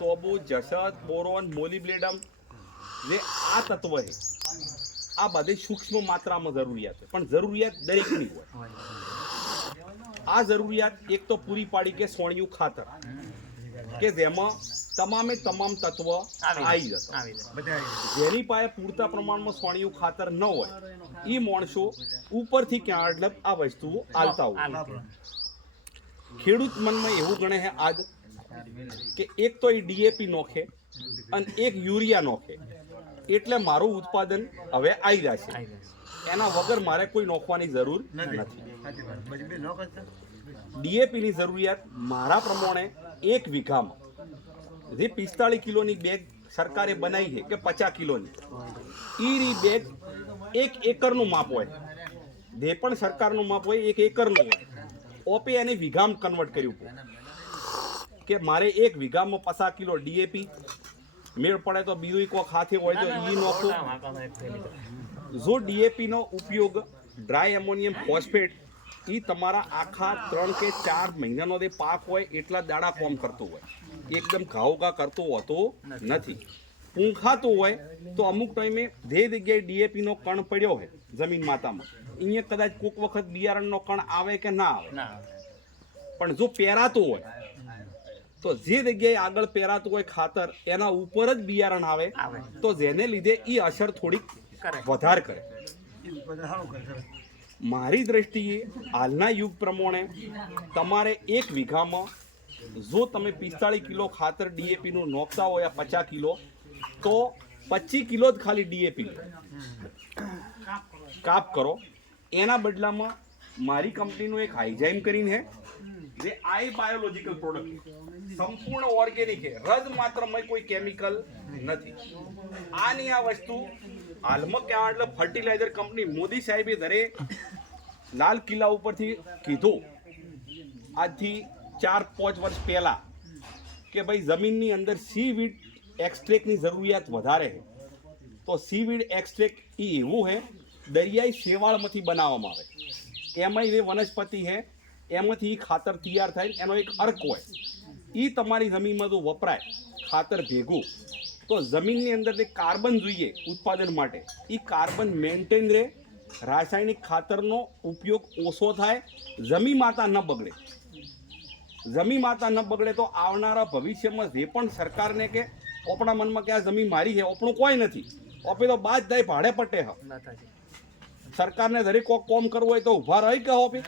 તોબુ જસત boron molybdenum જે આ તત્વ છે આ બધી સૂક્ષ્મ માત્રામાં જરૂરિયાત છે, પણ જરૂરિયાત દરેકની હોય. આ જરૂરિયાત એક તો પૂરી પાડી કે સોણિયું ખાતર કે જેમાં તમામે તમામ તત્વ આવી જશે. જેની પાસે પૂરતા પ્રમાણમાં સોણિયું ખાતર ન હોય એ માણસો ઉપરથી ક્યાં એટલે આ વસ્તુઓ આલતા હોય. ખેડૂત મનમાં એવું ગણે છે આજ કે એક તો એ ડીએપી નોખે અને એક યુરિયા નોખે એટલે મારું ઉત્પાદન હવે આવી જશે. એના વગર મારે કોઈ નોખવાની જરૂર નથી. ડીએપીની જરૂરિયાત મારા પ્રમાણે એક વીઘામાં જે 45 કિલોની બેગ સરકારે બનાવી છે કે 50 કિલોની ઈ બેગ 1 એકરનું માપ હોય. જે પણ સરકારનું માપ હોય 1 એકરનું હોય. ઓપે એને વીઘામાં કન્વર્ટ કર્યું કે મારે 1 વીઘામાં 50 કિલો ડીએપી મેળ પડે તો બીજું કોક હાથે હોય તો ઈ નોખો. જો ડીએપી નો ઉપયોગ ડ્રાય એમોનિયમ ફોસ્ફેટ એ તમારા આખા 3 કે 4 મહિનાનો જે પાક હોય એટલા દાડા કોમ કરતું હોય, એકદમ ઘાવઘા કરતો હોતો નથી. પૂંખાતું હોય તો અમુક ટાઈમે જે જગ્યાએ ડીએપી નો કણ પડ્યો હોય જમીન માતામાં અહીંયા કદાચ કોઈક વખત બિયારણનો કણ આવે કે ના આવે, પણ જો પહેરાતું હોય તો જે જગ્યાએ આગળ પહેરાતું હોય ખાતર એના ઉપર જ બિયારણ આવે તો જેને લીધે એ અસર થોડીક વધારે કરે. મારી દ્રષ્ટિએ હાલના યુગ પ્રમાણે તમારે 1 વીઘામાં જો તમે 45 કિલો ખાતર ડીએપીનું નોખતા હોય 50 કિલો તો 25 કિલો જ ખાલી ડીએપી કાપ કરો. એના બદલામાં મારી કંપનીનું એક હાઇજાઇમ કરીને છે જે આઈ બાયોલોજિકલ પ્રોડક્ટ સંપૂર્ણ ઓર્ગેનિક છે, રજ માત્રમાં કોઈ કેમિકલ નથી. આની આ વસ્તુ હાલમાં ક્યાં એટલે ફર્ટિલાઇઝર કંપની મોદી સાહેબે દરે લાલ કિલ્લા ઉપરથી કીધું આજથી 4-5 વર્ષ પહેલા કે ભાઈ જમીનની અંદર સીવીડ એક્સટ્રેક્ટની જરૂરિયાત વધારે છે. તો સીવીડ એક્સટ્રેક્ટ એ એવું છે દરિયાઈ શેવાળમાંથી બનાવવામાં આવે. એમાં એ વનસ્પતિ છે એમાંથી ખાતર તૈયાર થાય. એનો એક અર્ક હોય એ તમારી જમીનમાં જો વપરાય ખાતર ભેગું તો જમીનની અંદર જે કાર્બન જોઈએ ઉત્પાદન માટે એ કાર્બન મેન્ટેન રહે, રાસાયણિક ખાતરનો ઉપયોગ ઓછો થાય, જમીન માતા ન બગડે. જમીન માતા ન બગડે તો આવનારા ભવિષ્યમાં જે પણ સરકારને કે આપણા મનમાં કે આ જમીન મારી છે આપણું કોઈ નથી ઓપે તો બાદ થાય ભાડે પટ્ટે હ સરકારને દરેક કોમ કરવું હોય તો ઊભા રહી કે ઓપે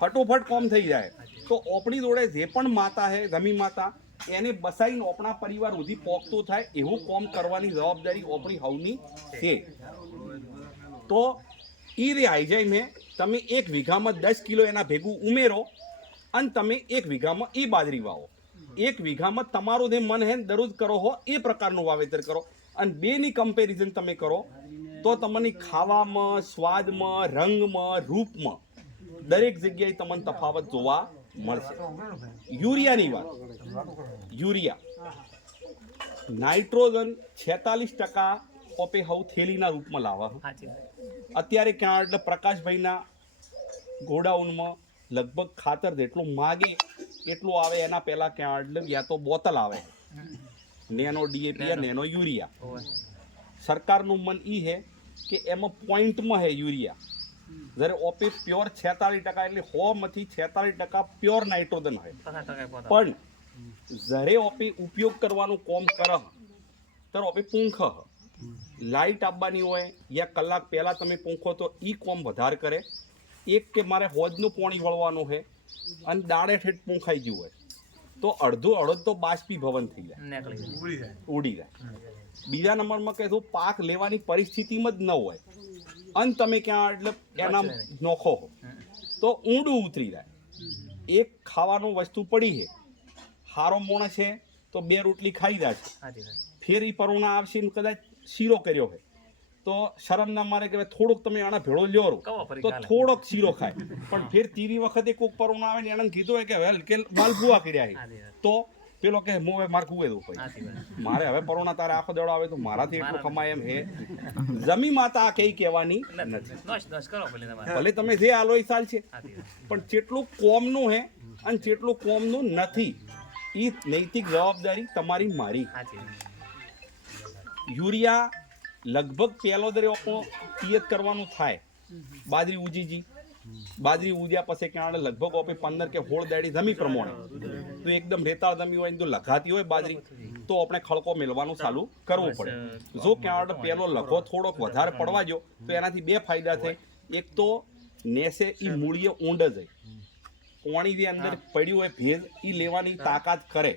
ફટોફટ કોમ થઈ જાય. તો આપણી જોડે જે પણ માતા છે જમીન માતા એને બસાઈને આપણા પરિવાર સુધી પોગતું થાય એવું કોમ કરવાની જવાબદારી આપણી હવની છે. તો એ રે હાઈજાઈ મેં તમે 1 વીઘામાં 10 કિલો એના ભેગું ઉમેરો અને તમે 1 વીઘામાં એ બાજરી વાવો. 1 વીઘામાં તમારું જે મન હે દરરોજ કરો હો એ પ્રકારનું વાવેતર કરો અને બેની કમ્પેરિઝન તમે કરો તો તમને ખાવામાં, સ્વાદમાં, રંગમાં, રૂપમાં દરેક જગ્યાએ તમને તફાવત જોવા મળશે. યુરિયાની વાત, યુરિયા નાઇટ્રોજન 46% ઓપે હવ થેલીના રૂપમાં લાવવા. અત્યારે ક્યાં એટલે પ્રકાશભાઈના ગોડાઉનમાં લગભગ ખાતર જેટલું માગે એટલું આવે એના પહેલાં ક્યાં એટલે યા તો બોટલ આવે નેનો ડીએપી નેનો યુરિયા. સરકારનું મન એ છે કે એમાં પોઈન્ટમાં છે યુરિયા. જ્યારે ઓપે પ્યોર 46% એટલે 100માંથી 46% પ્યોર નાઇટ્રોજન હોય. પણ જ્યારે ઓપે ઉપયોગ કરવાનું કોમ કરે ત્યારે ઓપે પૂંખ લાઇટ આપવાની હોય યા કલાક પહેલાં તમે પૂંખો તો એ કોમ વધારે કરે. એક કે મારે હોજનું પાણી વળવાનું છે અને દાડે ઠેઠ પૂંખાઈ ગયું હોય તો અડધો તો બાષ્પીભવન થઈ જાય, ઉડી જાય. બીજા નંબરમાં કહેશું પાક લેવાની પરિસ્થિતિમાં જ ન હોય અને તમે ક્યાં એટલે એના નોખો હો તો ઊંડું ઉતરી જાય. એક ખાવાનું વસ્તુ પડી છે, હારો માણસ છે તો 2 રોટલી ખાઈ જાય છે, ફેર પરોણા આવશે ને કદાચ શીરો કર્યો હોય તો શરમ ના મારે કે થોડોક તમે આના ભેળો લ્યો તો થોડોક શીરો ખાય, પણ ફેર ત્રીજી વખતે કોઈક પરોણા આવે ને એને કીધું હોય કે વેલ કે માલપુઆ કર્યા છે તો પેલો કે મોવે માર કુવે દઉં ભાઈ મારે હવે પરોણા તારે આખો દેડો આવે તો મારાથી એટલું કમાય એમ હે. જમી માતા આ કઈ કહેવાની નથી. ભલે તમે જે આલો એ ચાલ છે પણ જેટલું કોમનું હે અને જેટલું કોમનું નથી એ નૈતિક જવાબદારી તમારી મારી. યુરિયા લગભગ પહેલો દરે પિયત કરવાનું થાય બાજરી ઉજીજી, બાજરી ઉજ્યા પછી ક્યાં લગભગ આપણે 15 કે 16 દાડી જમી પ્રમાણે તો એકદમ રેતાળ જમી હોય તો લખાતી હોય બાજરી તો આપણે ખળકો મેળવાનું ચાલુ કરવું પડે. જો ક્યાં પેલો લખો થોડોક વધારે પડવા જો તો એનાથી બે ફાયદા થાય. એક તો નેસે એ મૂળીએ ઊંડ જાય, પાણી જે અંદર પડ્યું હોય ભેજ એ લેવાની તાકાત કરે.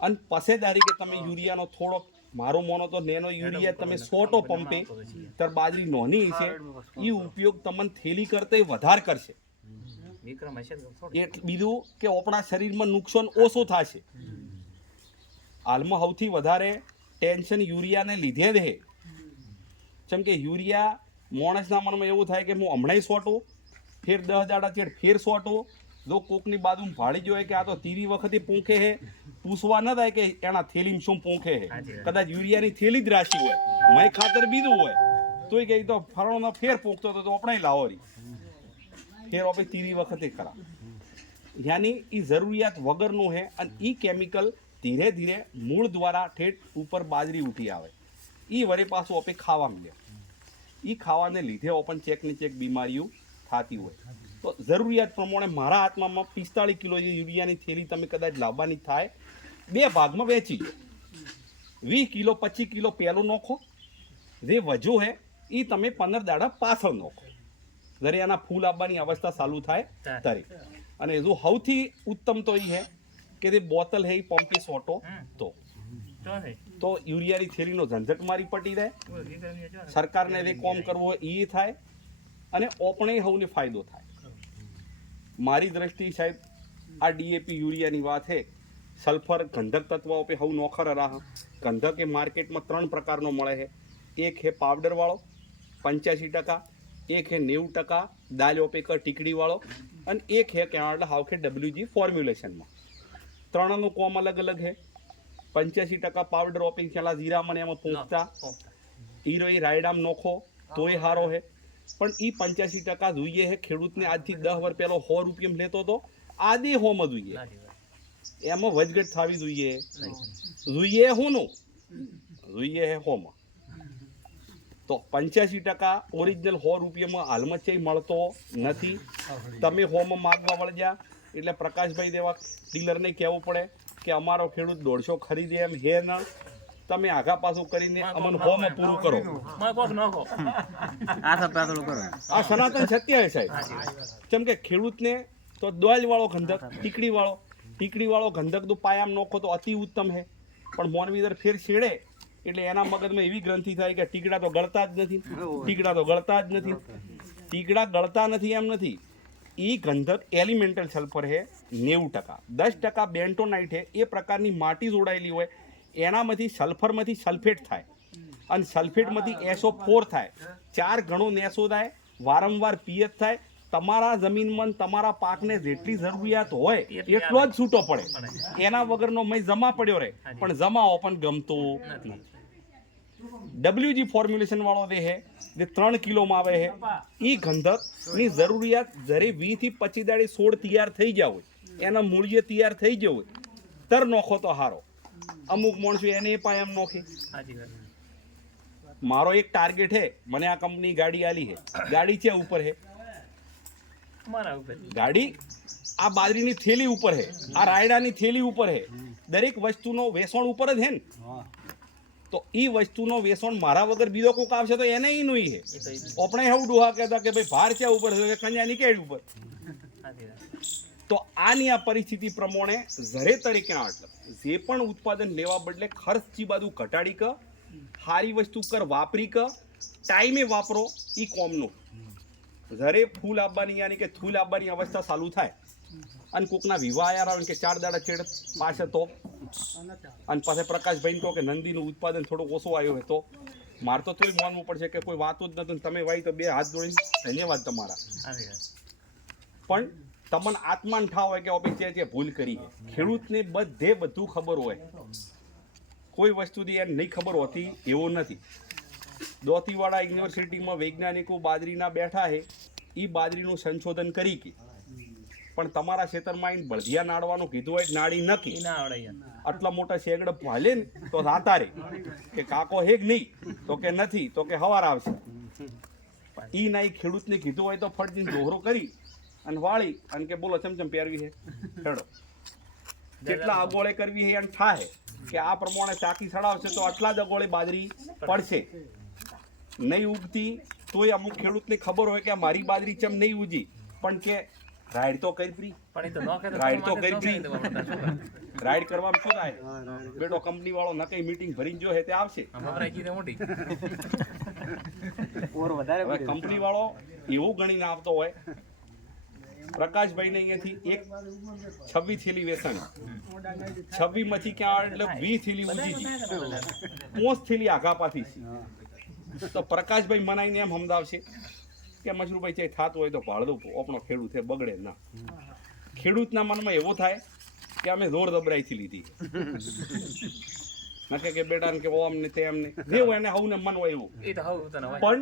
અને પસેદારી કે તમે યુરિયાનો થોડોક મારો મોનો તો નેનો યુરિયા તમે સોટો પંપે તાર બાજરી નોની છે એ ઉપયોગ તમને થેલી કરતા વધારે કરશે. બીજું કે આપણા શરીરમાં નુકસાન ઓછું થશે. હાલમાં સૌથી વધારે ટેન્શન યુરિયાને લીધે જ છે. જેમ કે યુરિયા માણસના મનમાં એવું થાય કે હું હમણાં સોટું ફેર 10 દાડા ચેડ ફેર સોટું. જો કોકની બાજુમાં ભાળી જોઈએ કે આ તો તીરી વખતે પૂંખે છે, પૂછવા ન થાય કે એના થેલીમાં શું પૂંખે છે. કદાચ યુરિયાની થેલી જ રાશી હોય, મય ખાતર બીજું હોય તો એ કહે તો ફરણોનો ફેર પૂંખતો હતો તો આપણે લાવો રી ફેર આપણે તીરી વખતે ખરા. યાની એ જરૂરિયાત વગરનું છે. અને એ કેમિકલ ધીરે ધીરે મૂળ દ્વારા ઠેઠ ઉપર બાજરી ઉઠી આવે. એ વરે પાછું આપણે ખાવા મળે. એ ખાવાને લીધે ઓપન ચેકની ચેક બીમારીઓ થતી હોય. તો જરૂરિયાત પ્રમાણે મારા હાથમાં 45 કિલો યુરિયાની થેલી તમે કદાચ લાવવાની થાય, 2 ભાગમાં વેચી દો. 20 કિલો 25 કિલો પહેલું નોખો, જે વજુ હે એ તમે 15 દાડા પાછળ નોખો જ્યારે એના ફૂલ આવવાની અવસ્થા ચાલુ થાય ત્યારે. અને જો સૌથી ઉત્તમ તો એ છે કે તે બોટલ હે એ પંપે સોટો તો યુરિયાની થેલીનો ઝંઝટ મારી પટી જાય, સરકારને જે કોમ કરવું હોય એ થાય અને ઓપણે સૌને ફાયદો થાય. મારી દ્રષ્ટિ સાહેબ આ ડીએપી યુરિયાની વાત છે. સલ્ફર ગંધક તત્વ આપે સૌ નોખર રાહ. ગંધક એ માર્કેટમાં 3 પ્રકારનો મળે છે. એક છે પાવડરવાળો 85%, એક છે 90% દાલ ઓપેકર ટીકડીવાળો, અને એક છે ક્યાં હાવખે WG ફોર્મ્યુલેશનમાં. 3નું કોમ અલગ અલગ છે. 85% પાવડર ઓપે પેલા જીરામાં એમાં પોંખતા હીરો એ રાયડામ નોખો તોય સારો છે. પણ એ 85% જોઈએ છે ખેડૂતને આજથી 10 વર્ષ પહેલો 100 રૂપિયા લેતો હતો, આદે હોમાં જોઈએ. એમાં વચગટ થવી જોઈએ. જોઈએ હોનું જોઈએ હે હોમાં. તો 85% ઓરિજિનલ 100 રૂપિયામાં હાલમાં ચઈ મળતો નથી. તમે હોમાં માગવા વળજા એટલે પ્રકાશભાઈ દેવા ડીલરને કહેવું પડે કે અમારો ખેડૂત 150 ખરીદે એમ હે ન, તમે આગા પાછું કરીને અમને હોમાં પૂરું કરો. આ સનાતન સત્ય છે સાહેબ. કેમ કે ખેડૂતને તો દોલ વાળો ગંધક ટીકડી વાળો ગંધક તો પાયામ નોખો તો અતિ ઉત્તમ છે. પણ મોનવીદર ફેર છેડે એટલે એના મગજમાં એવી ગ્રંથિ થાય કે ટીકડા તો ગળતા જ નથી. ટીકડા ગળતા નથી એમ નથી. એ ગંધક એલિમેન્ટલ સલ્ફર છે 90%. 10% બેન્ટોનાઇટ છે. એ પ્રકારની માટી જોડાયેલી હોય એનામાંથી સલ્ફરમાંથી સલ્ફેટ થાય અને સલ્ફેટમાંથી SO4 થાય. 4 ગણો નેસો થાય. વારંવાર પિયત થાય. તમારા જમીનમાં તમારા પાકને જેટલી જરૂરિયાત હોય એટલો જ છૂટો પડે. એના વગરનો મય જમા પડ્યો રહે પણ જમાઓ પણ ગમતો નથી. WG ફોર્મ્યુલેશન વાળો જે છે જે 3 કિલોમાં આવે છે એ ગંધકની જરૂરિયાત જ્યારે 20 થી 25 દાડે છોડ તૈયાર થઈ ગયા હોય, એના મૂળિયે તૈયાર થઈ ગયો હોય તર નોખો તો હારો. અમુક માણસો એને પણ એમ નોખી. મારો એક ટાર્ગેટ છે, મને આ કંપની ગાડી આલી છે. ગાડી છે ઉપર છે ગાડી આ બાજરીની થેલી ઉપર છે, આ રાયડાની થેલી ઉપર છે. દરેક વસ્તુનો વેસણ ઉપર જ છે ને. તો એ વસ્તુનો વેસણ મારા વગર બીજો કોક આવશે તો એને ઈ નહીં છે. આપણે એવું ડોહા કહેતા કે ભાઈ ભાર ક્યાં ઉપર છે, કન્યાની કેડ ઉપર. તો આની આ પરિસ્થિતિ પ્રમાણે જરે તરીકે જે પણ ઉત્પાદન લેવા બદલે ખર્ચની બાજુ ઘટાડી ક સારી વસ્તુ કર વાપરી ક ટાઈમે વાપરો એ કોમનું. જરે ફૂલ આવવાની યાની કે થૂલ આવવાની અવસ્થા ચાલુ થાય અને કોકના વિવાહ આવે કે 4 દાડા છેડ પાસે તો અને પાસે પ્રકાશભાઈ કહો કે નંદીનું ઉત્પાદન થોડું ઓછું આવ્યું હોય તો મારે તો તોય માનવું પડશે કે કોઈ વાતો જ નથી. તમે વાઈ તો 2 હાથ જોડીને ધન્યવાદ તમારા. પણ તમને આત્માન ઠાવ હોય કે ઓફિસ જે ભૂલ કરી. ખેડૂતને બધું ખબર હોય, કોઈ વસ્તુથી એને નહીં ખબર હોતી એવું નથી. દોતીવાડા યુનિવર્સિટીમાં વૈજ્ઞાનિકો બાજરીના બેઠા છે. એ બાજરીનું સંશોધન કરી કે પણ તમારા ખેતરમાં આવીને બળદિયા નાડવાનું કીધું હોય નાડી નક્કી આટલા મોટા શેગડ ભાલે ને તો રાતા રે કે કાકો હેગ નહીં તો કે નથી તો કે હવાર આવશે ઈ ના ખેડૂતને કીધું હોય તો ફટજીને દોહરો કરી અને વાળી અને કે બોલો ચમચમ પહેરવી છે હેડો જેટલા અગોળે કરવી છે એને થાય કે આ પ્રમાણે ચાકી સડાવશે તો આટલા જ અગોળે બાજરી પડશે નહીં ઉગતી તોય અમુક ખેડૂતને ખબર હોય કે મારી બાજરી ચમ નહીં ઉજી પણ કે રાઈડ તો કરી ફ્રી રાઈડ તો કરી ફ્રી રાઈડ કરવામાં શું થાય બેટો કંપની વાળો નકઈ મીટિંગ ભરીને જો હે તે આવશે કંપની વાળો એવું ગણીને આવતો હોય પ્રકાશભાઈને અહીંયાથી એક 26 થેલી વેચાણી 26 માંથી ક્યાં એટલે 20 થેલી ઉજી ગઈ 5 થેલી આઘા પાથી તો પ્રકાશભાઈ મનાઈને એમ સમજાવશે કે મશરૂભાઈ ચાહે થતું હોય તો ભાડું આપણો ખેડૂત છે બગડે ના ખેડૂતના મનમાં એવો થાય કે અમે જોર દબરાઈથી લીધી નકે કે બેટા કે ઓમ ને તેમ ને જેવું એને હવને મન હોય એવું પણ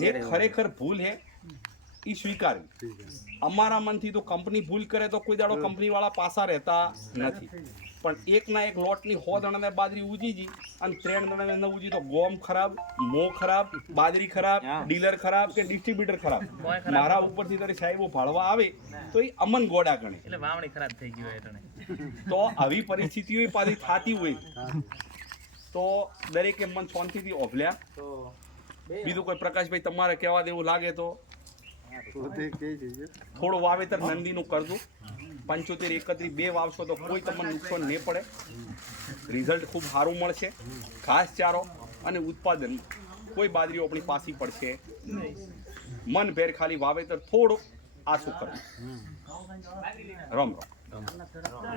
જે ખરેખર ભૂલ હે એ સ્વીકારવી અમારા મનથી તો કંપની ભૂલ કરે તો કોઈ દાડો કંપની વાળા પાસા રહેતા નથી પણ એકના એક લોટની 100 દણાને બાજરી ઉજી જી અને 3 દણાને ન ઉજી તો ગોમ ખરાબ મો ખરાબ બાજરી ખરાબ ડીલર ખરાબ કે ડિસ્ટ્રીબ્યુટર ખરાબ મારા ઉપરથી તારી સાહેબો ભાળવા આવે તો એ અમન ગોડા ગણે એટલે વાવણી ખરાબ થઈ ગઈ હોય તો આવી પરિસ્થિતિઓ પાછી થતી હોય તો દરેકે મન શાંતિથી ઓભલ્યા બીજું કોઈ પ્રકાશભાઈ તમારે કહેવા દેવું લાગે તો થોડું વાવેતર નંદીનું કરજો 75 31 બે વાવશો તો કોઈ તમને નુકસાન નહીં પડે રિઝલ્ટ ખૂબ સારું મળશે ઘાસ ચારો અને ઉત્પાદન કોઈ બાજરીઓ આપણી પાછી પડશે મન ભેર ખાલી વાવેતર થોડું આછું કરવું રામ રામ